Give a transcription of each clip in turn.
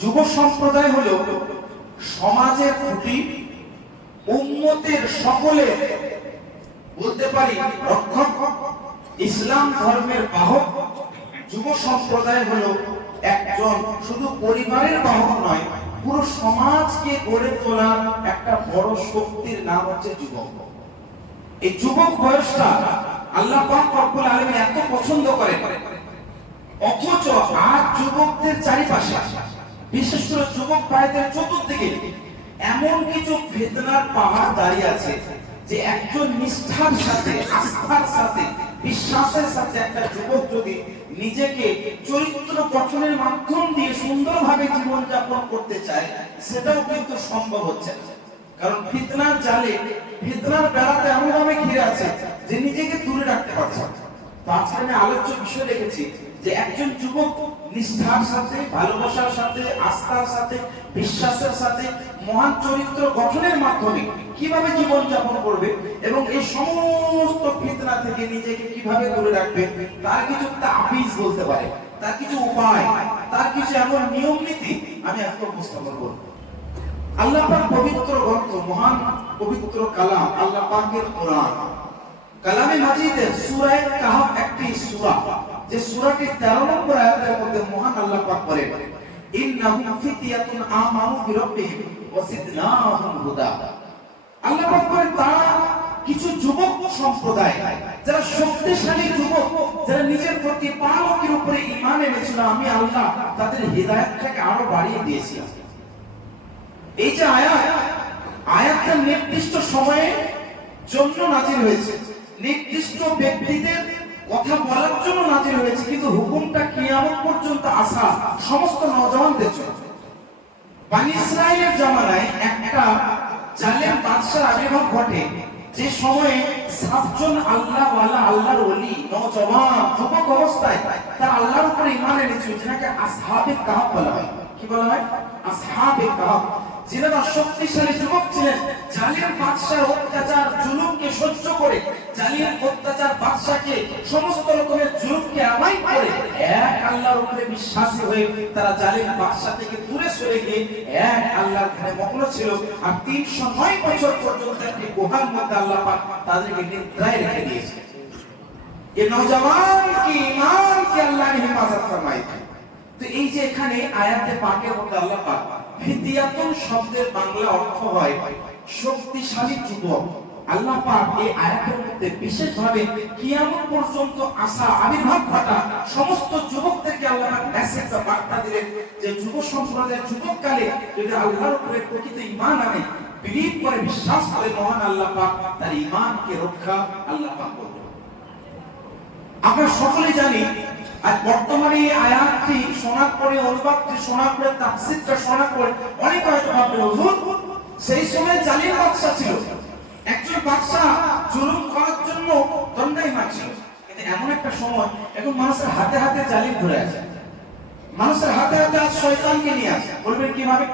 যুব সম্প্রদায় হলো সমাজের খুঁটি উম্মতের সকলে, বলতে পারি রক্ষক, ইসলাম ধর্মের বাহক যুব সম্প্রদায় হলো একজন শুধু পরিবারের বাহক নয়, পুরো সমাজকে গড়ে তোলার একটা বড় শক্তির নাম হচ্ছে যুবক। এই যুবক বয়সটা আল্লাহ পাক রব্বুল এত পছন্দ করে অথচ আজ যুবকদের চারিপাশে বিশেষ করে যুবক ভাইদের চতুর্দিকে এমন কিছু ফেতনার পাহাড় দাঁড়িয়ে আছে যে একজন নিষ্ঠার সাথে, আস্থার সাথে, বিশ্বাসের সাথে একটা যুবক যদি নিজেকে চরিত্র গঠনের মাধ্যম দিয়ে সুন্দরভাবে জীবন যাপন করতে চায়, সেটাও কিন্তু সম্ভব হচ্ছে কারণ ফিতনার জালে, ফিতনার বেড়াতে এমন ভাবে ঘিরে আছে যে নিজেকে দূরে রাখতে পারছে না। আমি আলোচ্য বিষয় যে একজন যুবক নিষ্ঠার সাথে, ভালোবাসার সাথে, আস্থার সাথে, বিশ্বাসের সাথে, মহান চরিত্র গঠনের মাধ্যমে কীভাবে জীবন যাপন করবে এবং এই সমস্ত ফিতনা থেকে নিজেকে কীভাবে দূরে রাখবে, তার কিছু তাবিজ বলতে পারে, তার কিছু উপায়, তার কিছু এমন নিয়ম নীতি আমি আজকে উপস্থাপন করব। আল্লাহ পাক পবিত্র গ্রন্থ, মহান পবিত্র কালাম, আল্লাহ পাকের কোরআন কালামে মাজিদের সূরা কাহাফ একটি সূরা। যে সূরাটি 13 নম্বর আয়াতের মধ্যে মহান আল্লাহ পাক বলেন, ইন্নাহুম ফিতিয়াতুন আমানু বিরাব্বিহিম ওয়া জিদনাহুম হুদা। আল্লাহ পাক বলেন, তারা কিছু যুবক সম্প্রদায়, যারা শক্তিশালী যুবক, যারা নিজের প্রতি পালকের উপরে ঈমান এনেছিল, আমি আল্লাহ তাদের হিদায়াতটাকে আরও বাড়িয়ে দিয়েছি। এই যে আয়াত, আয়াতটা নির্দিষ্ট সময়ে জন্য নাজির হয়েছে। নির্দিষ্ট ব্যক্তিদের কথা বলার জন্য নাজির হয়েছে, কিন্তু হুকুমটা কিয়ামত পর্যন্ত আসা সমস্ত নজওয়ানদের জন্য। বানি ইসরায়েলের জামানায় একটা জালেম বাদশার আবির্ভাব ঘটে। যে সময়ে সাতজন আল্লাহ ওয়ালা আল্লাহর ওলি নওজওয়ান যুবক অবস্থায় তার আল্লাহর উপরে ঈমান এনেছিল, যেটাকে আসহাবে কাহাব বলা হয়। কি বলা হয়? আসহাবে কাহাব। যিনারা শক্তিশালী যুবক ছিলেন, জালিয়ান বাদশার অত্যাচার জুলুমকে সহ্য করে, জালিয়ান অত্যাচার বাদশাকে সমস্ত রকমের জুলুমকে করে, এক আল্লাহর উপরে বিশ্বাসী হয়ে তারা জালিয়ান বাদশা থেকে দূরে সরে গিয়ে এক আল্লাহর ঘরে মগ্ন ছিল। আর তিনশো নয় বছর পর্যন্ত একটি গোহার মধ্যে আল্লাহ পাক তাদেরকে নিদ্রায় রেখে দিয়েছে কি আল্লাহ হেফাজত তো এই যে এখানে আয়াতে পাকের মধ্যে আল্লাহ পাক ফিতিয়াতুন শব্দের বাংলা অর্থ হয় শক্তিশালী যুবক আল্লাহ পাক এই আয়াতের মধ্যে বিশেষভাবে কিয়ামত পর্যন্ত আসা আবির্ভাব ঘটা সমস্ত যুবকদেরকে আল্লাহ পাক মেসেজ বা বার্তা দিলেন যে যুব সম্প্রদায়ের যুবককালে যদি আল্লাহর উপরে প্রকৃত ঈমান আনে, বিলীন করে বিশ্বাস করে মহান আল্লাহ পাক, তার ঈমানকে রক্ষা আল্লাহ পাক করবেন। আমরা সকলে জানি আর বর্তমানে এই আয়াতটি শোনার পরে, অনুবাদটি শোনার পরে, তাফসিরটা শোনার পরে অনেক হয়তো ভাববে, হুজুর, সেই সময় জালিম বাদশা ছিল। একজন বাদশা জুলুম করার জন্য দণ্ডায়মান ছিল। কিন্তু এমন একটা সময় এখন মানুষের হাতে হাতে জালিম ধরে আছে। মানুষের হাতে হাতে আজ শয়তানকে নিয়ে আছে। বলবেন কীভাবে?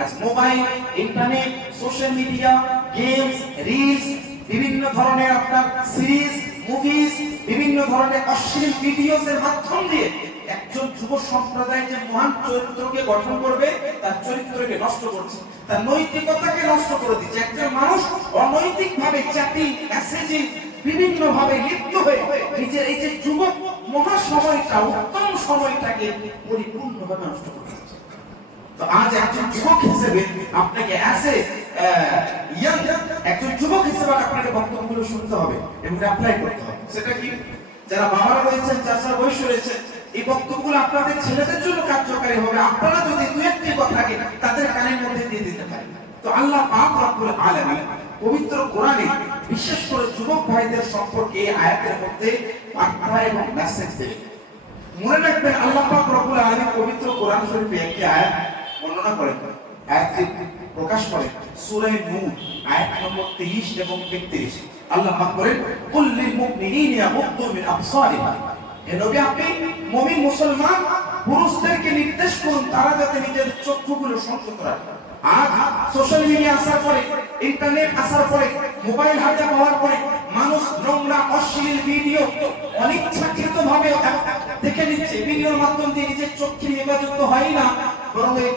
আজ mobile, internet, social media, games, reels, বিভিন্ন ধরনের আপনার সিরিজ মুভিজ বিভিন্ন ধরনের অশ্লীল ভিডিওস এর মাধ্যম দিয়ে একজন যুব সম্প্রদায় যে মহান চরিত্রকে গঠন করবে, তার চরিত্রকে নষ্ট করছে। তার নৈতিকতাকে নষ্ট করে দিচ্ছে। একজন মানুষ অনৈতিক ভাবে চ্যাটিং মেসেজিং বিভিন্ন ভাবে লিপ্ত হয়ে নিজের এই যে যুবক মহা সময়টা উত্তম সময়টাকে পরিপূর্ণভাবে নষ্ট করে তো আজ একজন যুবক হিসেবে আপনাকে অ্যাসে একজন যুবক হিসেবে আপনাকে বক্তব্যগুলো শুনতে হবে অ্যাপ্লাই করতে হবে। সেটা কি? যারা বাবারা রয়েছেন বয়স রয়েছে এই বক্তব্যগুলো আপনাদের ছেলেদের জন্য কার্যকারী হবে। আপনারা যদি দু একটি কথাকে তাদের কানের মধ্যে দিয়ে দিতে পারেন। তো আল্লাহ পবিত্র কোরআনে বিশেষ করে যুবক ভাইদের সম্পর্কে এই আয়াতের মধ্যে বার্তা এবং মেসেজ দেয়। মনে রাখবেন, আল্লাহ পাক পবিত্র কোরআন শরীফে একটি আয়াত বর্ণনা করেন। প্রকাশ করেন সূরা নূর, আয়াত নম্বর 23 এবং 31 আল্লাহ পাক বলেন, কুল লিল মুমিনিনা ইয়াগুদ্দু মিন আবসারিহিম হে নবী, আপনি মুমিন মুসলমান, পুরুষদেরকে নির্দেশ করুন তারা যাতে নিজের চক্ষুগুলো সংযত রাখে। আজ সোশ্যাল মিডিয়া আসার পরে ইন্টারনেট আসার পরে মোবাইল হাতে পাওয়ার পরে, মানুষ নোংরা, অশ্লীল ভিডিও অনিচ্ছাকৃত ভাবে দেখে নিচ্ছে। ভিডিওর মাধ্যম দিয়ে নিজের চোখকে হেফাজত হয় না। বরং এই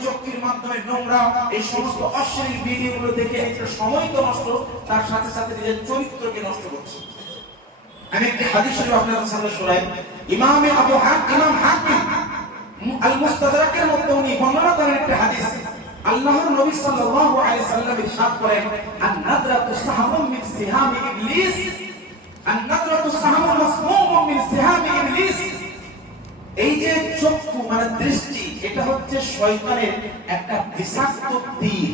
মাধ্যমে নোংরা এই সমস্ত অশ্লীল ভিডিওগুলো দেখে একটা সময় তো নষ্ট, তার সাথে সাথে নিজের চরিত্রকে নষ্ট করছে। আমি একটি হাদিস শরীফ আপনাদের সামনে শোনাই। ইমামে আবু হাকিম আল মুস্তাদরাকের উনি বর্ণনা করেন হাদিস। আল্লাহর নবী সাল্লাল্লাহু আলাইহি সাল্লাম ইরশাদ করেন আন নাদরাতু মিন ইবলিস। আন নাদরাতু মিন ইবলিস। এই যে চক্ষু মানে দৃষ্টি এটা হচ্ছে শয়তানের একটা বিষাক্ত তীর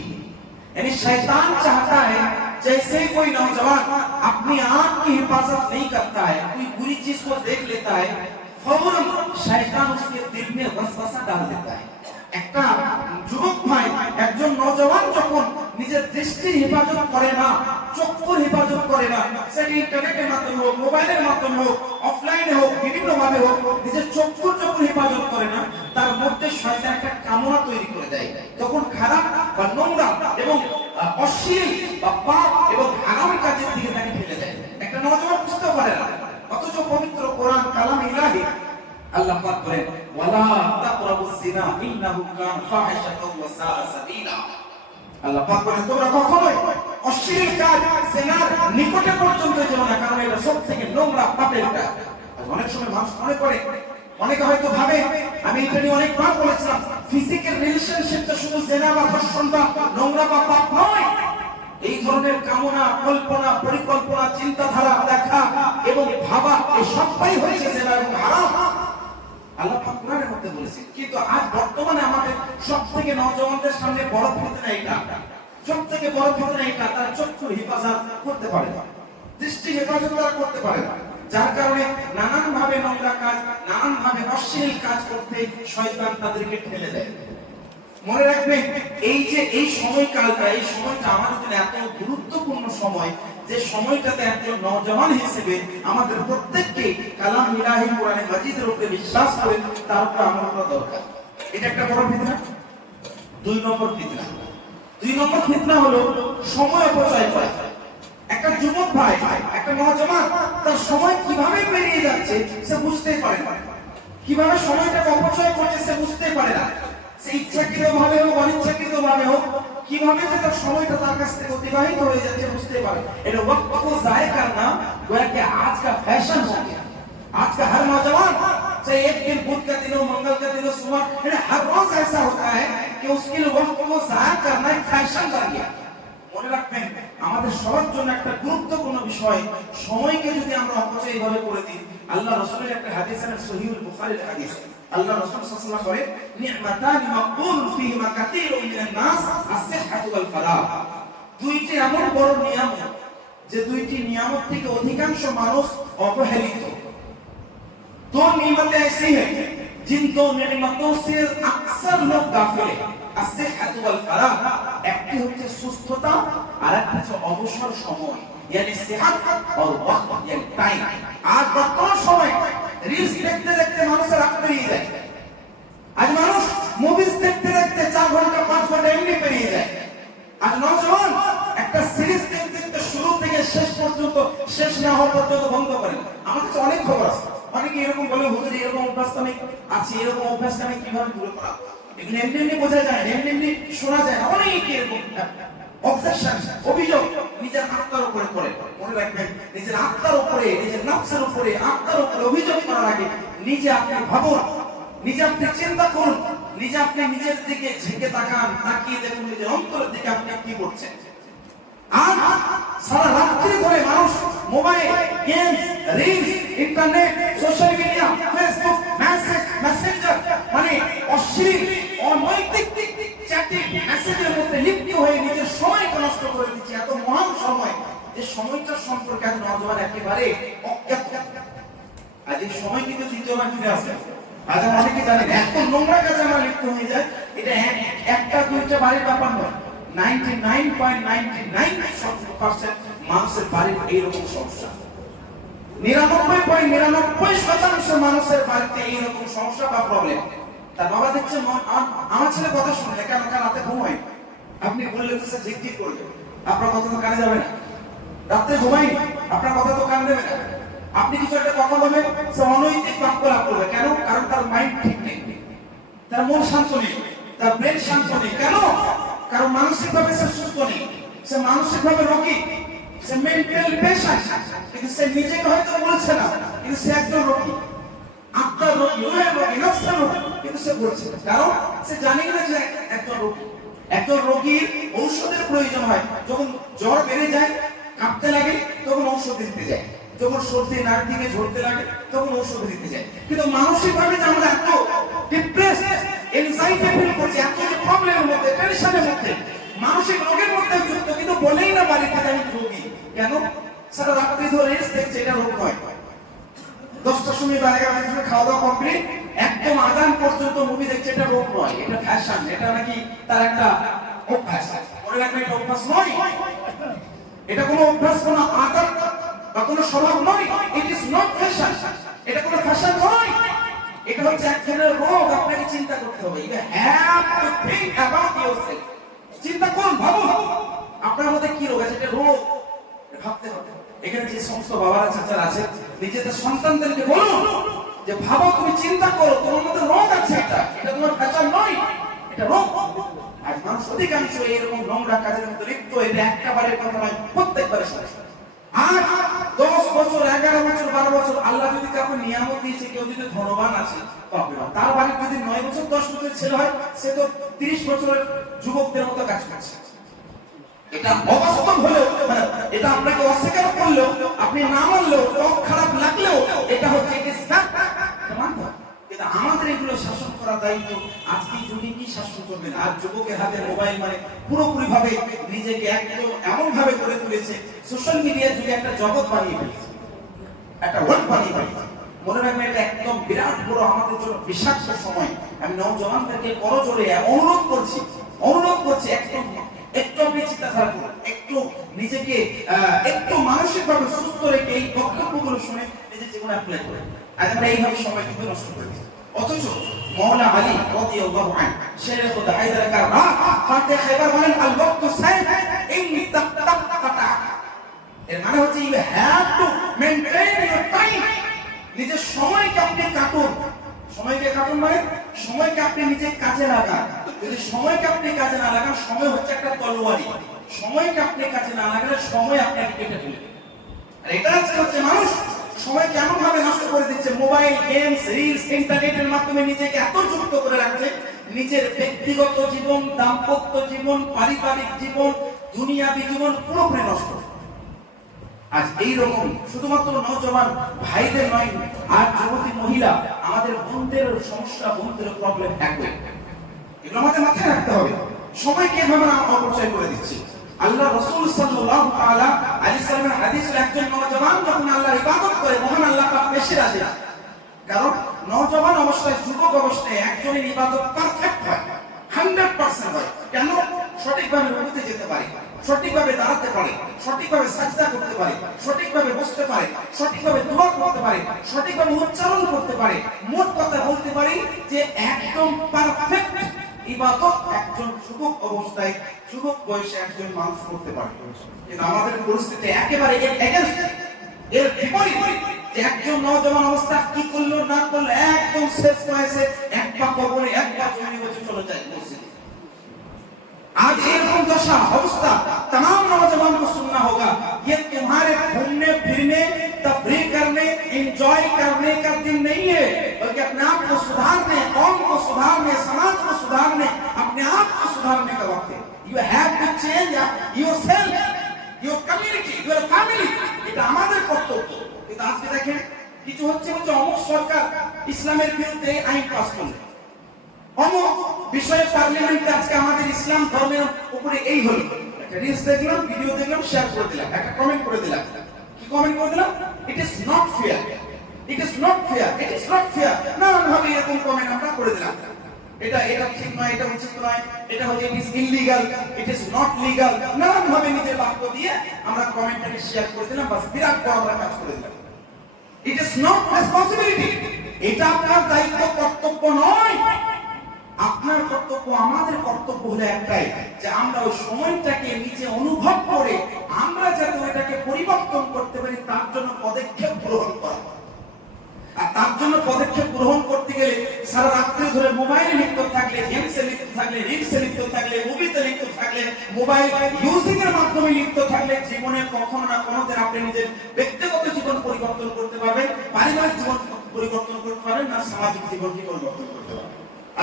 यानी शैतान चाहता है जैसे ही कोई नौजवान अपनी आंख की हिफाजत नहीं करता है कोई बुरी चीज को देख लेता है फौरन शैतान उसके दिल में वसवसा डाल देता है একটা যুবক ভাই একজন নওজওয়ান যখন নিজের দৃষ্টির হেফাজত করে না চক্ষুর হেফাজত করে না সেটা ইন্টারনেটের মাধ্যমে হোক মোবাইলের মাধ্যমে হোক অফলাইনে হোক বিভিন্ন ভাবে হোক নিজের চক্ষুর যখন হেফাজত করে না তার মধ্যে শয়তান একটা কামনা তৈরি করে দেয়। তখন খারাপ বা নোংরা এবং অশ্লীল বা পাপ এবং হারাম কাজের দিকে তাকে ফেলে দেয়। একটা নজর বুঝতে পারে না। অথচ পবিত্র কোরআন কালাম ইলাহি। আল্লাহ পাক বলেন, ওয়ালা তাকরাবুজ জিনা ইন্নাহু কান ফাহিশাতাও ওয়া সাআ সাবিলা। আল্লাহ পাক বলেন, তোমরা কখনোই অশ্লীল কাজ জেনার নিকটে পর্যন্ত যেও না। কারণ এটা সবথেকে নোংরা পাপের কাজ। অনেক সময় মানুষ মনে করে অনেকে হয়তো ভাবে, আমি এটা নিয়ে অনেকবার বলেছিলাম ফিজিক্যাল রিলেশনশিপটা শুধু জেনা বা ধর্ষণ বা নোংরা বা পাপ নয়। এই ধরনের কামনা, কল্পনা, পরিকল্পনা, চিন্তাধারা, দেখা এবং ভাবা এই সবটাই হয়েছে জেনা এবং হারাম। আল্লাহ পাক কোরআনের মধ্যে বলেছেন, কিন্তু আজ বর্তমানে আমাদের সব থেকে নওজওয়ানদের সামনে বড় ফিতনা এটা সব থেকে বড় ফিতনা এটা তারা চক্ষুর হেফাজত করতে পারে না। দৃষ্টি হেফাজত তারা করতে পারে না। যার কারণে নানান ভাবে নোংরা কাজ নানান ভাবে অশ্লীল কাজ করতে শয়তান তাদেরকে ঠেলে দেয়। মনে রাখবেন, এই যে এই সময়কালটা, এই সময়টা আমাদের জন্য এত গুরুত্বপূর্ণ সময় যে সময়টাতে একজন নওজওয়ান হিসেবে আমাদের প্রত্যেককে কালাম ইলাহি কোরআনে মাজিদের উপরে বিশ্বাস করে তার উপর আমল করা দরকার। এটা একটা বড় ফিতনা? দুই নম্বর ফিতনা। দুই নম্বর ফিতনা হলো সময় অপচয় করা। যুবক ভাই একটা নওজওয়ান তার সময় কিভাবে পেরিয়ে যাচ্ছে সে বুঝতেই পারে না কিভাবে সময়টা অপচয় করছে সে বুঝতেই পারে না সে ইচ্ছাকৃত ভাবে হোক অনিচ্ছাকৃত ভাবে হোক কিভাবে যে তার সময়টা তার কাছ থেকে অতিবাহিত হয়ে যাচ্ছে বুঝতে পারে এটা वक्त को जाया करना गोया कि आज का फैशन हो गया आज का हर नौजवान चाहे एक दिन बुध का दिन हो मंगल का दिन हो सुबह ये हर रोज ऐसा होता है कि उसके लिए वक्त को जाया करना एक फैशन बन गया মনে রাখবেন আমাদের সবার জন্য একটা গুরুত্বপূর্ণ বিষয় সময়কে যদি আমরা অপচয় এইভাবে করে দিই আল্লাহ রাসূলের একটা হাদিস আছে সহিহুল বুখারীর হাদিস আল্লাহ রাসূল সাল্লাল্লাহু আলাইহি ওয়াসাল্লাম বলে নি'মাতানি মাকবুল ফীহিমা কাসীরুম মিনান নাস আস-সিহহাতু ওয়াল ফারাগ দুইটি এমন বড় নিয়ামত যে দুইটি নিয়ামত থেকে অধিকাংশ মানুষ অবহেলিত दो नियमतें ऐसी हैं जिन दो नियमतों से अक्सर लोग गाफिल हैं আসিহাতু ওয়াল ফারাগ একটি হচ্ছে সুস্থতা আর একটি হচ্ছে অবসর সময়। ইয়ানি সিহাত আর ওয়াক্ত, ইয়ানি টাইম। আর বর্তমান সময় রিলস দেখতে দেখতে মানুষ রাত পেরিয়ে যায়। আজ মানুষ মুভিজ দেখতে দেখতে চার ঘণ্টা, পাঁচ ঘণ্টা এমনি পেরিয়ে যায়। আর নজন একটা সিরিজ দেখতে দেখতে শুরু থেকে শেষ পর্যন্ত, শেষ না হওয়া পর্যন্ত বন্ধ করে। আমার কাছে অনেক খবর আছে। অনেকে এরকম বলে, হুজুর, এরকম অভ্যাস নেই আছে, এরকম অভ্যাস আমি কীভাবে দূরে করা এগুলো এমনি এমনি বোঝা যায় না, এমনি এমনি শোনা যায় না অনেক এরকম অবসেশন অভিযোগ নিজের আত্মার উপরে করে মনে রাখবেন নিজের আত্মার উপরে নিজের নফসের উপরে আত্মার উপরে অভিযোগ করার আগে নিজে আপনি ভাবুন নিজে আপনি চিন্তা করুন নিজে আপনি নিজের দিকে ঝেঁকে তাকান তাকিয়ে দেখুন নিজের অন্তরের দিকে আপনি কি করছেন। আর সারা রাত্রি ধরে মানুষ mobile game reels internet social media Facebook message Messenger মানে অশ্লীল অনৈতিক মেসেজের মধ্যে লিপ্ত হয়ে নিজের সময়কে নষ্ট করে দিচ্ছে। এত মহান সময়। যে সময়টার সম্পর্কে আজ নজওয়ান একেবারে আজ এই সময় কিন্তু ফিরে আজ অনেকে এত নোংরা কাজে লিপ্ত হয়ে যায়। এটা একটা দুইটা বাড়ির ব্যাপার নয়। Ninety nine point ninety nine percent মানুষের বাড়ির এইরকম সমস্যা। নিরানব্বই পয়েন্ট নিরানব্বই শতাংশ মানুষের বাড়িতে এইরকম সমস্যা বা প্রবলেম তার বাবা দেখছে আমার ছেলে কথা শুনলে কেন কেন রাতে ঘুমাই আপনি বললে তো সে ঝিকঝিক করবে আপনার কথা তো কানে যাবে না। রাত্রে ঘুমাইনি আপনার কথা তো কান দেবে না। আপনি কিছু একটা কথা বলবেন সে অনৈতিক বাক্য লাভ করবে। কেন? কারণ তার মাইন্ড ঠিক নেই। তার মন শান্ত নেই। তার ব্রেন শান্ত নেই। কেন? কারণ মানসিক ভাবে সে সুস্থ নেই। সে মানসিক ভাবে রোগী। সে মেন্টাল পেশেন্ট কিন্তু সে নিজেকে হয়তো বলছে না, কিন্তু সে একজন রোগী। কিন্তু হয়। জ্বর বেড়ে যায়, কাঁপতে লাগে, তখন ঔষধ দিতে যায়। তখন ঔষধ দিতে যায়। কিন্তু মানসিক এত যে প্রবলেমের মধ্যে মানসিক রোগের মধ্যে যুক্ত। কিন্তু বলেই না বাড়িতে আমি রোগী। কেন? সারা রাত্রি ধরে দেখছে, এটা রোগ নয়। দশটার সময় খাওয়া দাওয়া কমপ্লিট একদম আজান পর্যন্ত মুভি দেখছে, এটা রোগ নয়, এটা ফ্যাশন এটা নাকি তার একটা অভ্যাস মনে রাখবেন এটা অভ্যাস নয়। এটা কোনো অভ্যাস কোনো আদত বা কোনো স্বভাব নয়। ইট ইজ নট ফ্যাশন এটা কোনো ফ্যাশন নয়। এটা হচ্ছে এক রোগ আপনাকে চিন্তা করতে হবে। ইউ হ্যাভ অ্যাবাউট চিন্তা করুন, ভাবুন। আপনার মধ্যে কি রোগ আছে? এটা রোগ ভাবতে হবে। এখানে যে সমস্ত বাবারা চাচারা আছে, নিজেদের সন্তানদেরকে বলুন যে, ভাবো, তুমি চিন্তা করো, তোমার মধ্যে রোগ আছে এটা এটা তোমার ফ্যাশন নয়, এটা রোগ। মানুষ অধিকাংশ নোংরা কাজের মধ্যে লিপ্ত এটা একটা বারের কথা নয়, প্রত্যেকবারে আর দশ বছর, এগারো বছর, বারো বছর, আল্লাহ যদি কাউকে নিয়ামত দিয়েছে, কেউ যদি ধনবান আছে তার বাড়ির যদি নয় বছর, দশ বছর ছেলে হয়, সে তো তিরিশ বছরের যুবকদের মতো কাজ করছে। এটা অবাস্তব হলেও মানে এটা আপনাকে অস্বীকার করলেও, আপনি না মানলেও, টক খারাপ লাগলেও, এটা হচ্ছে আমাদের এগুলো শাসন করার দায়িত্ব। আজকে যুগে কি শাসন করবেন আর যুবকের হাতে মোবাইল মানে পুরোপুরি ভাবে নিজেকে এমন ভাবে করে তুলেছে। সোশ্যাল মিডিয়ার যুগে একটা জগৎ বানিয়ে ফেলেছে, একটা ওয়ার্ল্ড বানিয়ে ফেলেছে, মনে রাখবেন এটা একদম বিরাট বড় আমাদের জন্য বিষাক্ত সময়। আমি নৌজওয়ানদেরকে করজোরে অনুরোধ করছি অনুরোধ করছি একদম একটু আপনি চিন্তাধারা করুন একটু নিজেকে একটু মানসিক ভাবে সুস্থ রেখে এই বক্তব্যগুলো শুনে নিজের জীবনে অ্যাপ্লাই করে আজ আমরা এইভাবে সময় কিন্তু নষ্ট করেছি অথচ মৌলা আলী রাদিয়াল্লাহু আনহু শেরে খুদা হায়দার কাররা ফাতে খাইবার বলেন, আল ওয়াক্তু সাইফ ইন তাক্তাক্তাতা এর মানে হচ্ছে you have to maintain your time নিজের সময়কে আপনি কাটুন। সময়কে কাটুন মানে সময়কে আপনি নিজের কাজে লাগান। যদি সময়কে আপনি কাজে না লাগান, সময় হচ্ছে একটা তলোয়ারি। সময়কে আপনি কাজে না লাগালে সময় আপনাকে কেটে ফেলবে আর এটা আজকে হচ্ছে মানুষ সময় কেমন ভাবে নষ্ট করে দিচ্ছে? মোবাইল গেমস রিলস ইন্টারনেটের মাধ্যমে নিজেকে এত যুক্ত করে রাখছে, নিজের ব্যক্তিগত জীবন, দাম্পত্য জীবন, পারিবারিক জীবন, দুনিয়াবী জীবন পুরোপুরি নষ্ট। আজ এই রকম শুধুমাত্র নজওয়ান ভাইদের নয়, আর যুবতী মহিলা আমাদের বোনদের সমস্যা বোনদের প্রবলেম একই। এগুলো আমাদের মাথায় রাখতে হবে। সময়কে এভাবে আমরা অপচয় করে দিচ্ছি। আল্লাহ রসুল তাআলা একজন যখন ইবাদত করে, মহান আল্লাহ পাক বেশি রাজি। কারণ নওজওয়ান অবস্থায়, যুবক অবস্থায় একজনের ইবাদত পারফেক্ট হয় হান্ড্রেড পার্সেন্ট হয়। কেন? সঠিকভাবে রুকুতে যেতে পারে সঠিকভাবে দাঁড়াতে পারে, সঠিকভাবে সাজদা করতে পারে, সঠিকভাবে বসতে পারে, সঠিকভাবে দোয়া করতে পারে, সঠিকভাবে উচ্চারণ করতে পারে। মোট কথা বলতে পারি যে একদম পারফেক্ট ইবাদত একজন অবস্থায় বয়সে একজন মানুষ করতে পারে। কিন্তু আমাদের পরিস্থিতি একেবারে এর বিপরীত। একজন অবস্থা কি করল, না করল, একদম শেষ বয়সে এক পা কবরে, এক পা জমি চলে যায় মসজিদে। आज एरकम दशा अवस्था तमाम नौजवान को सुनना होगा ये तुम्हारे घूमने फिरने तफरीह करने एंजॉय करने का दिन नहीं है बल्कि अपने आप को सुधारने कौम को सुधारने समाज को सुधारने अपने आप को सुधारने का वक्त है you have to change yourself your community your family এটা আমাদের কর্তব্য কিন্তু আজকে দেখেন কিছু হচ্ছে হচ্ছে অমুক সরকার ইসলামের বিরুদ্ধে আইন পাস করলো অমুক বিষয়ে পার্লামেন্টে আজকে আমাদের ইসলাম ধর্মের উপরে এই হলো। রিলস দেখলাম ভিডিও দেখলাম শেয়ার করে দিলাম, একটা কমেন্ট করে দিলাম। কি কমেন্ট করে দিলাম? It is not fair it is not fair it is not fair নানান ভাবে এরকম কমেন্ট আমরা করে দিলাম। এটা এটা ঠিক নয়, এটা উচিত নয়, এটা হচ্ছে it is illegal it is not legal নানান ভাবে নিজের বাক্য দিয়ে আমরা কমেন্টটাকে শেয়ার করে দিলাম, বাস বিরাট বড় আমরা কাজ করে দিলাম। ইট ইজ নট রেসপন্সিবিলিটি এটা আপনার দায়িত্ব, কর্তব্য নয়। আপনার কর্তব্য, আমাদের কর্তব্য হলো একটাই, যে আমরা ওই সময়টাকে নিজে অনুভব করে আমরা যাতে ওইটাকে পরিবর্তন করতে পারি, তার জন্য পদক্ষেপ গ্রহণ করা। আর তার জন্য পদক্ষেপ গ্রহণ করতে গেলে সারা রাত্রি ধরে মোবাইলে লিপ্ত থাকলে, গেমসে লিপ্ত থাকলে, রিলসে লিপ্ত থাকলে, মুভিতে লিপ্ত থাকলে, মোবাইল ইউজিং এর মাধ্যমে লিপ্ত থাকলে, জীবনে কখনো না কোনো দিন আপনি নিজের ব্যক্তিগত জীবন পরিবর্তন করতে পারবেন, পারিবারিক জীবন পরিবর্তন করতে পারবেন না সামাজিক জীবনকে পরিবর্তন করতে পারবেন।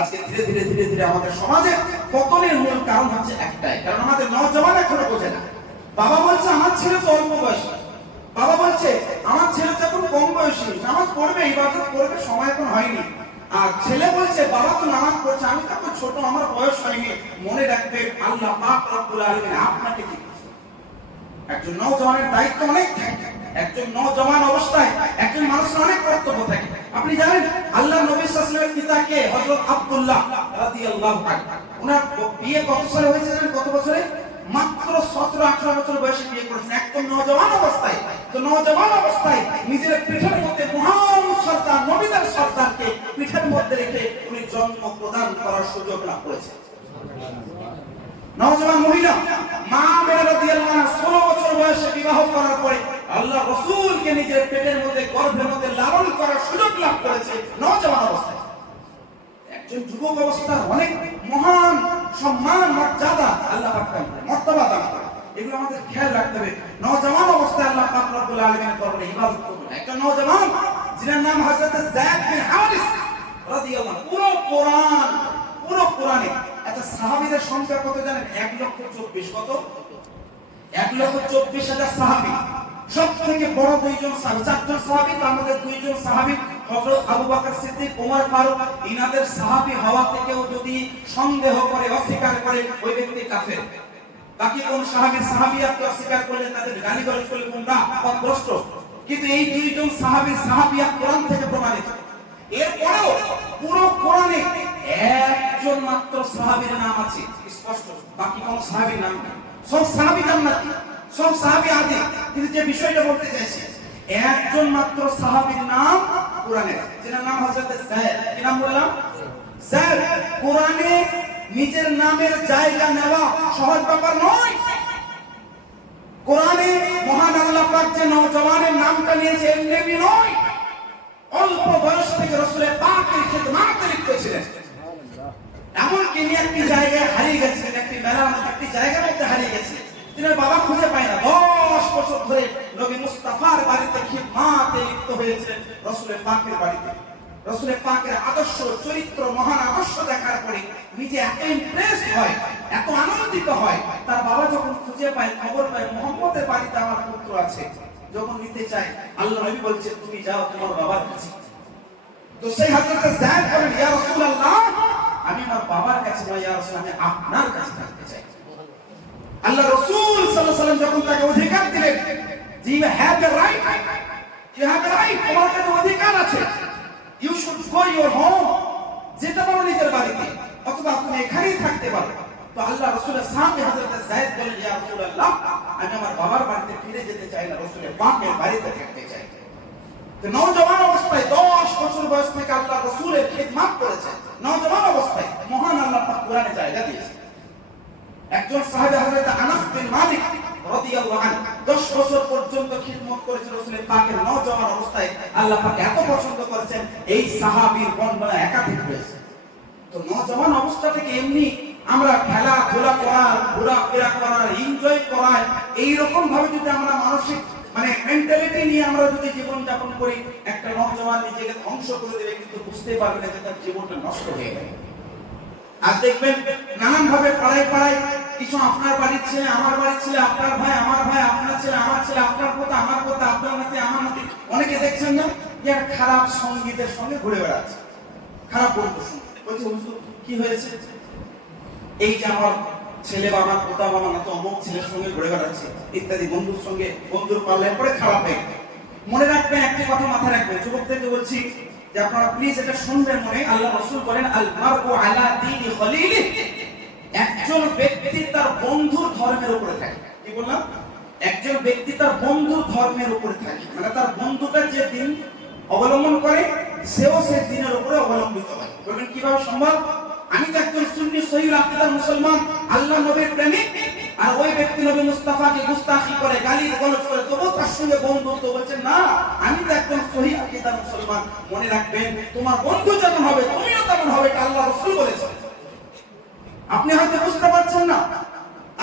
আজকে ধীরে ধীরে ধীরে ধীরে আমাদের সমাজে পতনের মূল কারণ হচ্ছে একটাই। কারণ আমাদের নওজওয়ান এখনও বোঝে না। বাবা বলছে, আমার ছেলে তো অল্প বয়সী। বাবা বলছে, আমার ছেলে তো এখন কম বয়সী। নামাজ পড়বে, ইবাদত করবে, সময় এখন হয়নি। আর ছেলে বলছে, বাবা তো নামাজ পড়ছে, আমি তো এখন ছোট, আমার বয়স হয়নি। মনে রাখবে, আল্লাহ পাক রব্বুল আলামিন আপনাকে কি। একজন নওজওয়ানের দায়িত্ব অনেক থাকে। একজন নওজওয়ান অবস্থায় একজন মানুষের অনেক কর্তব্য থাকে। আপনি জানেন আল্লাহ নবী সাল্লাল্লাহু পিতাকে হযরত আব্দুল্লাহ রাদিয়াল্লাহু আনহু। ওনার বিয়ে কত সালে হয়েছে জানেন? কত বছরে? মাত্র 17 18 বছর বয়সে বিয়ে করেছেন। একদম নওজওয়ান অবস্থায়। তো নওজওয়ান অবস্থায় নিজের পিঠের মধ্যে মহান সর্দার, নবীদের সর্দারকে পিঠের মধ্যে রেখে উনি জন্ম প্রদান করার সুযোগ লাভ করেছেন। নওজওয়ান মহিলা, মা মেরা রাদিয়াল্লাহু আনহা 16 বছর বয়সে বিবাহ করার পরে আল্লাহ রাসূলকে নিজের পেটের মধ্যে গর্ভের মধ্যে লালন করার সুযোগ লাভ করেছে নওজওয়ান অবস্থায়। একজন যুবক অবস্থার অনেক মহান সম্মান মর্যাদা আল্লাহ দান করেন, মর্তবা দান করেন। এগুলো আমাদের খেয়াল রাখতে হবে। নওজওয়ান অবস্থায় আল্লাহ দরবারে ইবাদত করবেন। একজন নওজওয়ান যিনার নাম বিন হারিস পুরো কোরআন পুরো কোরআনে। আচ্ছা সংখ্যা কত জানেন? এক লক্ষ চব্বিশ কত? এক লক্ষ চব্বিশ হাজার সাহাবী। সব থেকে বড় দুইজন সাহাবী, চারজন সাহাবী, তার মধ্যে দুইজন সাহাবী, হযরত আবু বকর সিদ্দিক ওমর ফারুক, ইনাদের সাহাবী হওয়া থেকেও যদি সন্দেহ করে, অস্বীকার করে, ওই ব্যক্তি কাফের। বাকি কোন সাহাবী সাহাবিয়াতকে অস্বীকার করলে তাদের গালি গালাজ করলে গুমরাহ পথভ্রষ্ট কিন্তু এই দুইজন সাহাবী সাহাবিয়াত কোরআন থেকে প্রমাণিত। এরপরেও পুরো কোরআনে একজন মাত্র সাহাবীর নাম আছে, স্পষ্ট। বাকি কোন সাহাবীর নাম নেই। সব সাহাবী জান্নাতি সব সাহাবী আদি কিন্তু যে বিষয়টা বলতে চাইছি, একজন মাত্র সাহাবীর নাম কোরআনে। যার নাম সাহেব কি নাম বললাম? স্যার, কোরআনে নিজের নামের জায়গা নেওয়া সহজ ব্যাপার নয়। কোরআনে মহান আল্লাহ পাক যে নওজওয়ানের নামটা নিয়েছে এমনি নয়। অল্প বয়স থেকে রসুলের পাকের খেদমাতে লিপ্ত ছিলেন এমনকি একটি জায়গায় হারিয়ে গেছিলেন, একটি মেলার একটি জায়গার মধ্যে হারিয়ে গেছিলেন। তিনি বাবা খুঁজে পায় না। দশ বছর ধরে নবী মুস্তাফার বাড়িতে খিদমাতে লিপ্ত হয়েছিলেন রসুলের পাকের বাড়িতে। রসুলের পাকের আদর্শ, চরিত্র, মহান আদর্শ দেখার পরে নিজে এত ইমপ্রেস হয়, এত আনন্দিত হয়। তার বাবা যখন খুঁজে পায়, খবর পায়, মোহাম্মদের বাড়িতে আমার পুত্র আছে। যখন নিতে চায়, আল্লাহ নবী বলছে, তুমি যাও তোমার বাবার কাছে। তো সেই হযরত যায়েদ বলেন, ইয়া রাসূলুল্লাহ, আমি আমার বাবার কাছে নয় ইয়া রাসূল, আমি আপনার কাছে থাকতে চাই। আল্লাহ রসুল সাল্লাম যখন তাকে অধিকার দিলেন অধিকার আছে। You should go your home যেতে পারো নিজের বাড়িতে, অথবা তুমি এখানেই থাকতে পারো। তো আল্লাহ রাসূলের সামনে হযরত যায়েদ বলেন আমি আমার বাবার বাড়িতে ফিরে যেতে চাই না, রসুলের পাকের বাড়িতে থাকতে চাই। তো অবস্থায় দশ বছর বয়স থেকে আল্লাহ রসুলের খেদমাত করেছে। নওজওয়ান অবস্থায় মহান আল্লাহ জায়গা দিয়েছে একজন সাহাবী হযরত আনাস বিন মালিক রাদিয়াল্লাহু আনহু 10 বছর পর্যন্ত খিদমত করেছে রাসূলের পাকের নওজওয়ান অবস্থায় আল্লাহ পাক এত পছন্দ করেছেন, এই সাহাবীর বর্ণনা একাধিক রয়েছে তো নওজওয়ান অবস্থা থেকে এমনি আমরা খেলা ধুলা করার, ঘোরাফেরা করার এনজয় করার এই রকম ভাবে যদি আমরা মানসিক মানে মেন্টালিটি নিয়ে আমরা যদি জীবন যাপন করি, একটা নওজওয়ান নিজেকে ধ্বংস করে দেবে কিন্তু বুঝতে পারবে না যে তার জীবনটা নষ্ট হয়ে গেছে আর দেখবেন নানান ভাবে পাড়ায় পাড়ায় কিছু আপনার বাড়ির ছেলে, আমার বাড়ির ছেলে, আপনার ভাই, আমার ভাই, আপনার ছেলে, আমার ছেলে, আপনার কথা আমার কথা আপনার নাতি, আমার নাতি। অনেকে দেখছেন না যে একটা খারাপ সঙ্গীতের সঙ্গে ঘুরে বেড়াচ্ছে। খারাপ সঙ্গে। বলছে, হুজুর, কি হয়েছে? এই যে আমার ছেলে বা আমার পোতা বা আমার নাতি অমুক ছেলের সঙ্গে ঘুরে বেড়াচ্ছে, ইত্যাদি, বন্ধুর সঙ্গে, বন্ধুর পাল্লায় পরে খারাপ হয়ে। মনে রাখবেন, একটি কথা মাথায় রাখবেন। যুবকদেরকে বলছি যে আপনারা প্লিজ এটা শুনবেন মনে আল্লাহ রসুল বলেন, আল একজন ব্যক্তি তার বন্ধুর ধর্মের উপরে থাকে। কি বললাম? একজন ব্যক্তি তার বন্ধুর ধর্মের উপরে থাকে। মানে তার বন্ধুটা যে দিন অবলম্বন করে, সেও সেই দিনের উপরে অবলম্বিত হয়। বলবেন, কীভাবে সম্ভব? আমি তো একজন সুন্নি, সহিহ মুসলমান, আল্লাহ নবীর প্রেমিক। আর ওই ব্যক্তি নবী মুস্তাফাকে গুস্তাখি করে গালি গলজ করে তবু তার সঙ্গে বন্ধুত্ব বলছেন না, আমি তো একজন সহি আকিদার মুসলমান। মনে রাখবেন, তোমার বন্ধু যেমন হবে, তুমিও তেমন হবে, এটা আল্লাহ রসুল বলেছেন। আপনি হয়তো বুঝতে পারছেন না।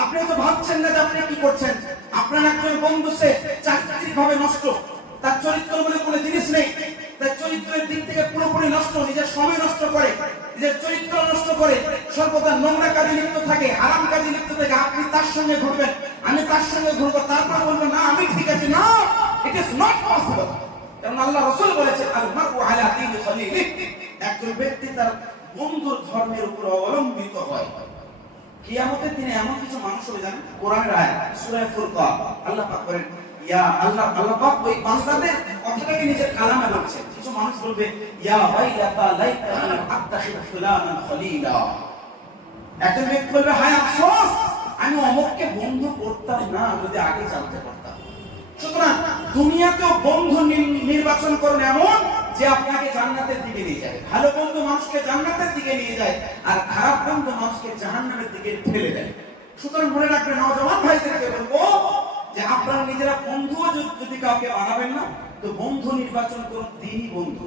আপনি হয়তো ভাবছেন না যে আপনি কি করছেন। আপনার একজন বন্ধু সে চাকরিক ভাবে নষ্ট। তার চরিত্র বলে কোনো জিনিস নেই। তার চরিত্রের দিক থেকে পুরোপুরি নষ্ট, নিজের সময় নষ্ট করে, নিজের চরিত্র নষ্ট করে, সর্বদা নোংরা কাজে লিপ্ত থাকে, হারাম কাজে লিপ্ত থাকে। আপনি তার সঙ্গে ঘুরবেন, আমি তার সঙ্গে ঘুরবো, তারপর বলব, না, আমি ঠিক আছি। না ইট ইজ নট পসিবল কারণ আল্লাহ রসুল খলিলি। একজন ব্যক্তি তার বন্ধুর ধর্মের উপর অবলম্বিত হয়। কিয়ামতের দিনে এমন কিছু মানুষ হবে জানেন? কোরআনের আয়াত, সূরা ফুরকান, আল্লাহ পাক বলেন ইয়া আল্লাহ আল্লাহ পাক ওই নিজের কালামে কিছু মানুষ বলবে, ইয়া ওয়াইলাতা লাইতানি আত্তাখিদ ফুলানান খলিলা। ব্যক্তি বলবে, হায় আফসোস, আমি অমুককে বন্ধু করতাম না, যদি আগে জানতে পারতাম। সুতরাং দুনিয়াতেও বন্ধু নির্বাচন করুন এমন যে আপনাকে জান্নাতের দিকে নিয়ে যায়। ভালো বন্ধু মানুষকে জান্নাতের দিকে নিয়ে যায় আর খারাপ বন্ধু মানুষকে জাহান্নামের দিকে ঠেলে দেয়। সুতরাং মনে রাখবেন নজওয়ান ভাইদেরকে বলব যে আপনারা নিজেরা বন্ধুও যদি কাউকে বানাবেন না তো বন্ধু নির্বাচন করুন তিনি বন্ধু।